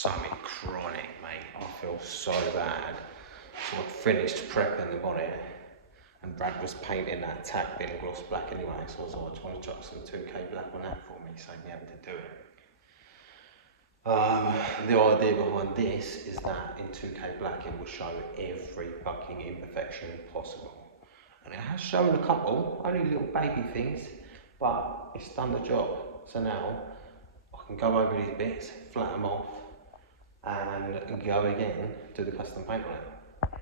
something chronic, mate. I feel so bad. So I finished prepping the bonnet, and Brad was painting that tack bin gloss black anyway, so I was like, I just want to chuck some 2K black on that for me, so he had to do it. The idea behind this is that in 2K black it will show every fucking imperfection possible. And it has shown a couple, only little baby things, but it's done the job. So now I can go over these bits, flat them off, and go again, do the custom paint on it.